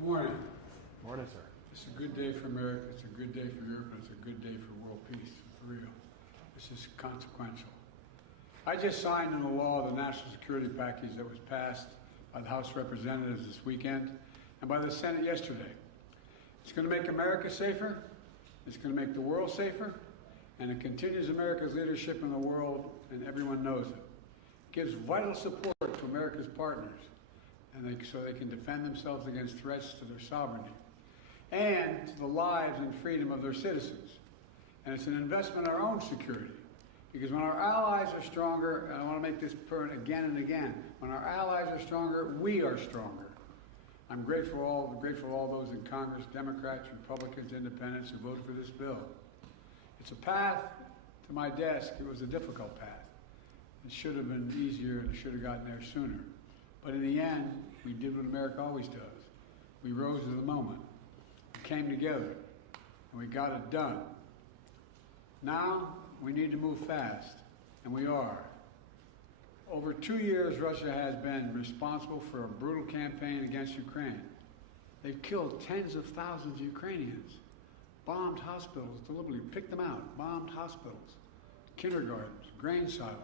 Good morning. Morning, sir. It's a good day for America, it's a good day for Europe, and it's a good day for world peace, for real. This is consequential. I just signed into law the national security package that was passed by the House of Representatives this weekend and by the Senate yesterday. It's going to make America safer, it's going to make the world safer, and it continues America's leadership in the world, and everyone knows it. It gives vital support to America's partners, and so they can defend themselves against threats to their sovereignty and to the lives and freedom of their citizens. And it's an investment in our own security, because when our allies are stronger, and I want to make this point again and again, when our allies are stronger, we are stronger. I'm grateful to all those in Congress, Democrats, Republicans, Independents, who voted for this bill. It's a path to my desk. It was a difficult path. It should have been easier, and it should have gotten there sooner. But in the end, we did what America always does. We rose to the moment. We came together, and we got it done. Now, we need to move fast, and we are. Over 2 years, Russia has been responsible for a brutal campaign against Ukraine. They've killed tens of thousands of Ukrainians, bombed hospitals, deliberately picked them out, bombed hospitals, kindergartens, grain silos,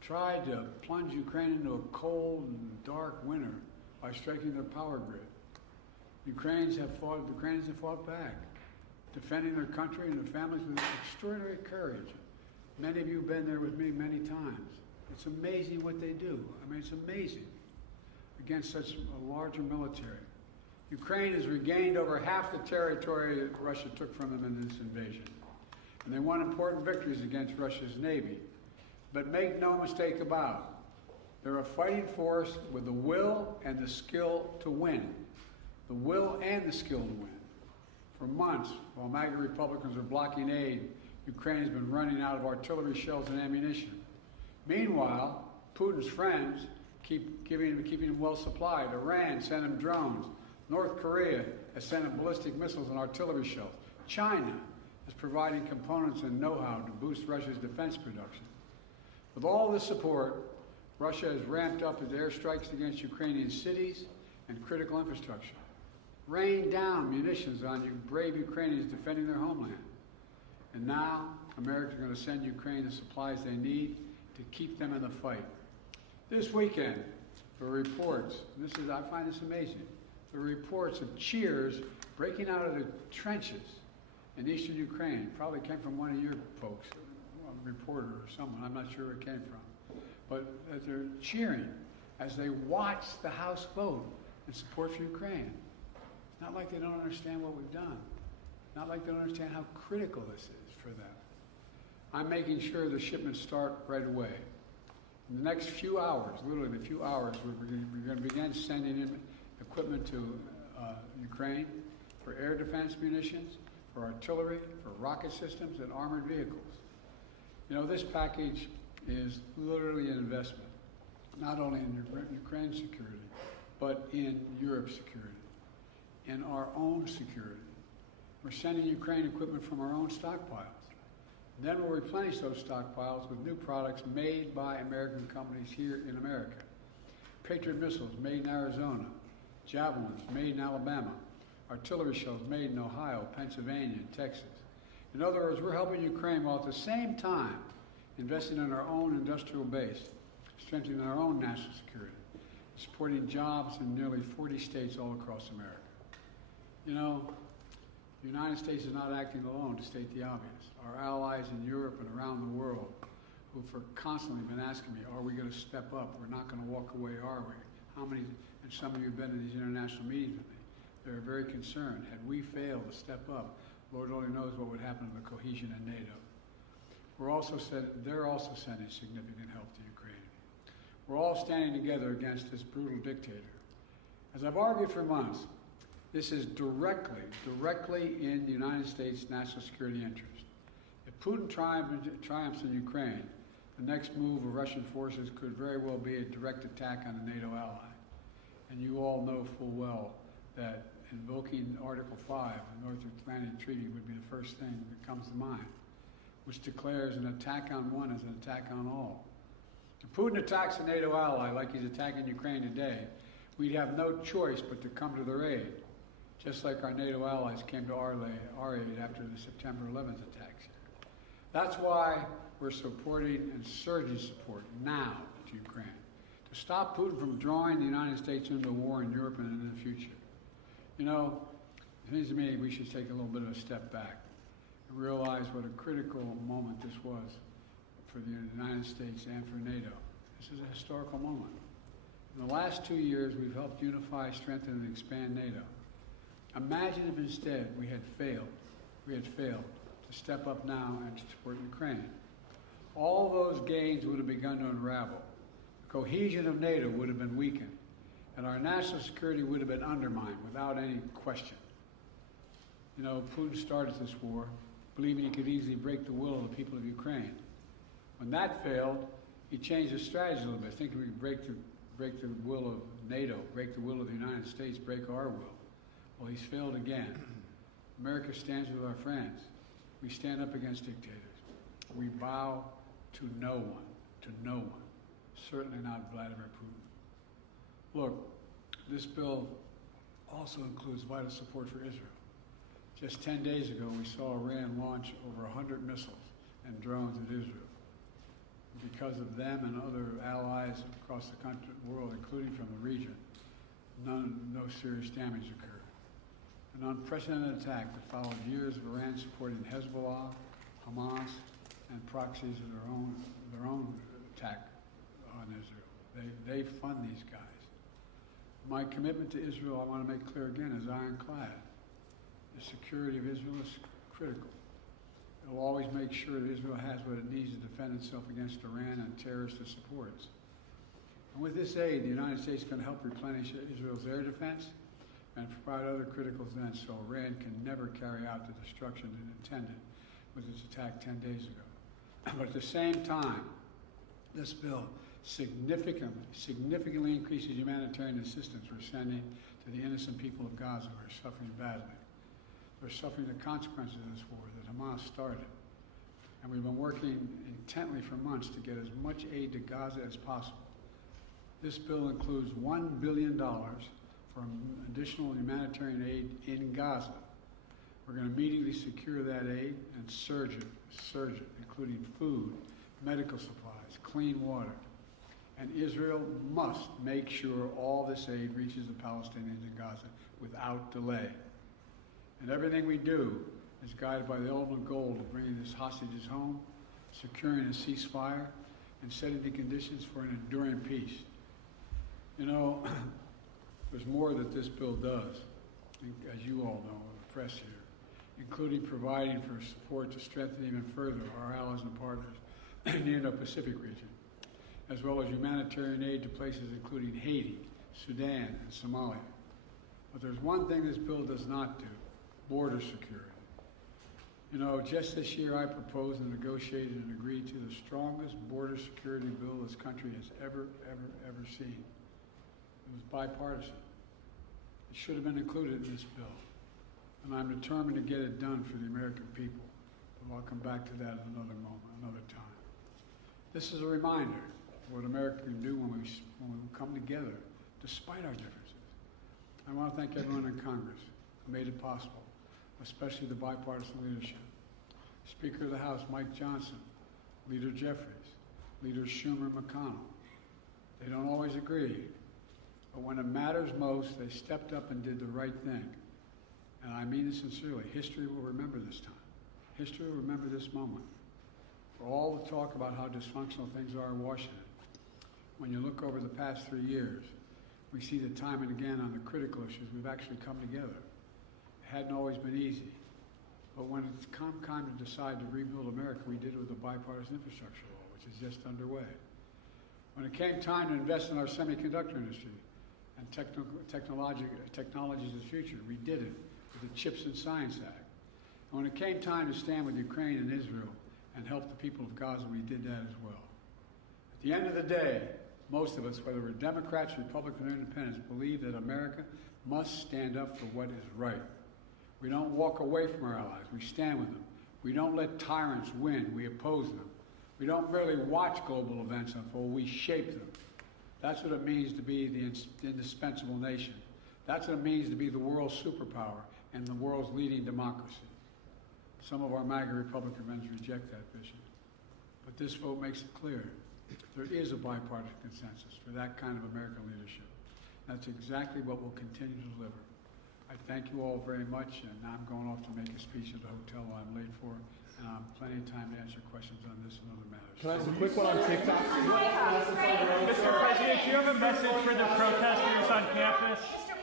tried to plunge Ukraine into a cold and dark winter by striking their power grid. Ukrainians have fought back, defending their country and their families with extraordinary courage. Many of you have been there with me many times. It's amazing what they do. I mean, it's amazing against such a larger military. Ukraine has regained over half the territory that Russia took from them in this invasion. And they won important victories against Russia's Navy. But make no mistake about it, they're a fighting force with the will and the skill to win. The will and the skill to win. For months, while MAGA Republicans are blocking aid, Ukraine has been running out of artillery shells and ammunition. Meanwhile, Putin's friends keep keeping him well supplied. Iran sent him drones. North Korea has sent him ballistic missiles and artillery shells. China is providing components and know-how to boost Russia's defense production. With all this support, Russia has ramped up its airstrikes against Ukrainian cities and critical infrastructure, rained down munitions on you brave Ukrainians defending their homeland. And now, America is going to send Ukraine the supplies they need to keep them in the fight. This weekend, there were reports, I find this amazing, there were reports of cheers breaking out of the trenches in eastern Ukraine. Probably came from one of your folks, a reporter or someone, I'm not sure where it came from. But they're cheering as they watch the House vote in support for Ukraine. It's not like they don't understand what we've done. Not like they don't understand how critical this is for them. I'm making sure the shipments start right away. In the next few hours, literally the few hours, we're going to begin sending in equipment to Ukraine for air defense munitions, for artillery, for rocket systems, and armored vehicles. You know, this package is literally an investment, not only in Ukraine's security, but in Europe's security, in our own security. We're sending Ukraine equipment from our own stockpiles. Then we'll replenish those stockpiles with new products made by American companies here in America. Patriot missiles made in Arizona, Javelins made in Alabama, artillery shells made in Ohio, Pennsylvania, and Texas. In other words, we're helping Ukraine while at the same time investing in our own industrial base, strengthening our own national security, supporting jobs in nearly 40 states all across America. You know, the United States is not acting alone, to state the obvious. Our allies in Europe and around the world, who've constantly been asking me, are we going to step up? We're not going to walk away, are we? How many, and some of you have been to these international meetings with me, they're very concerned. Had we failed to step up, Lord only knows what would happen to the cohesion in NATO. They're also sending significant help to Ukraine. We're all standing together against this brutal dictator. As I've argued for months, this is directly in the United States' national security interest. If Putin triumphs in Ukraine, the next move of Russian forces could very well be a direct attack on a NATO ally. And you all know full well that invoking Article 5, the North Atlantic Treaty, would be the first thing that comes to mind, which declares an attack on one as an attack on all. If Putin attacks a NATO ally like he's attacking Ukraine today, we'd have no choice but to come to their aid, just like our NATO allies came to our aid after the September 11th attacks. That's why we're supporting and surging support now to Ukraine, to stop Putin from drawing the United States into war in Europe and in the future. You know, it seems to me we should take a little bit of a step back and realize what a critical moment this was for the United States and for NATO. This is a historical moment. In the last 2 years, we've helped unify, strengthen, and expand NATO. Imagine if instead we had failed to step up now and to support Ukraine. All those gains would have begun to unravel. The cohesion of NATO would have been weakened, and our national security would have been undermined without any question. You know, Putin started this war believing he could easily break the will of the people of Ukraine. When that failed, he changed his strategy a little bit, thinking we could break the will of NATO, break the will of the United States, break our will. Well, he's failed again. America stands with our friends. We stand up against dictators. We bow to no one, certainly not Vladimir Putin. Look, this bill also includes vital support for Israel. Just 10 days ago, we saw Iran launch over 100 missiles and drones at Israel. Because of them and other allies across the world, including from the region, no serious damage occurred. An unprecedented attack that followed years of Iran supporting Hezbollah, Hamas, and proxies of their own attack on Israel. They fund these guys. My commitment to Israel, I want to make clear again, is ironclad. The security of Israel is critical. It will always make sure that Israel has what it needs to defend itself against Iran and terrorists it supports. And with this aid, the United States can help replenish Israel's air defense and provide other critical defense so Iran can never carry out the destruction it intended with its attack 10 days ago. But at the same time, this bill significantly increases humanitarian assistance we're sending to the innocent people of Gaza who are suffering badly. They're suffering the consequences of this war that Hamas started. And we've been working intently for months to get as much aid to Gaza as possible. This bill includes $1 billion for additional humanitarian aid in Gaza. We're going to immediately secure that aid and surge it, including food, medical supplies, clean water. And Israel must make sure all this aid reaches the Palestinians in Gaza without delay. And everything we do is guided by the ultimate goal of bringing these hostages home, securing a ceasefire, and setting the conditions for an enduring peace. You know, there's more that this bill does, as you all know, the press here, including providing for support to strengthen even further our allies and partners in the Indo-Pacific region, as well as humanitarian aid to places including Haiti, Sudan, and Somalia. But there's one thing this bill does not do: border security. You know, just this year I proposed and negotiated and agreed to the strongest border security bill this country has ever seen. It was bipartisan. It should have been included in this bill. And I'm determined to get it done for the American people. But I'll come back to that at another moment, another time. This is a reminder of what America can do when we come together, despite our differences. I want to thank everyone in Congress who made it possible, especially the bipartisan leadership. Speaker of the House, Mike Johnson, Leader Jeffries, Leaders Schumer and McConnell. They don't always agree, but when it matters most, they stepped up and did the right thing. And I mean this sincerely. History will remember this time. History will remember this moment. For all the talk about how dysfunctional things are in Washington, when you look over the past 3 years, we see that time and again on the critical issues, we've actually come together. It hadn't always been easy. But when it's come time to decide to rebuild America, we did it with the bipartisan infrastructure law, which is just underway. When it came time to invest in our semiconductor industry and technologies of the future, we did it with the Chips and Science Act. And when it came time to stand with Ukraine and Israel and help the people of Gaza, we did that as well. At the end of the day, most of us, whether we're Democrats, Republicans, or Independents, believe that America must stand up for what is right. We don't walk away from our allies. We stand with them. We don't let tyrants win. We oppose them. We don't merely watch global events unfold. We shape them. That's what it means to be the indispensable nation. That's what it means to be the world's superpower and the world's leading democracy. Some of our MAGA Republican friends reject that vision. But this vote makes it clear there is a bipartisan consensus for that kind of American leadership. That's exactly what we'll continue to deliver. I thank you all very much, and now I'm going off to make a speech at the hotel I'm late for, and I'm plenty of time to answer questions on this and other matters. Can I ask a quick one on TikTok? Mr. President, do you have a message for the protesters on campus?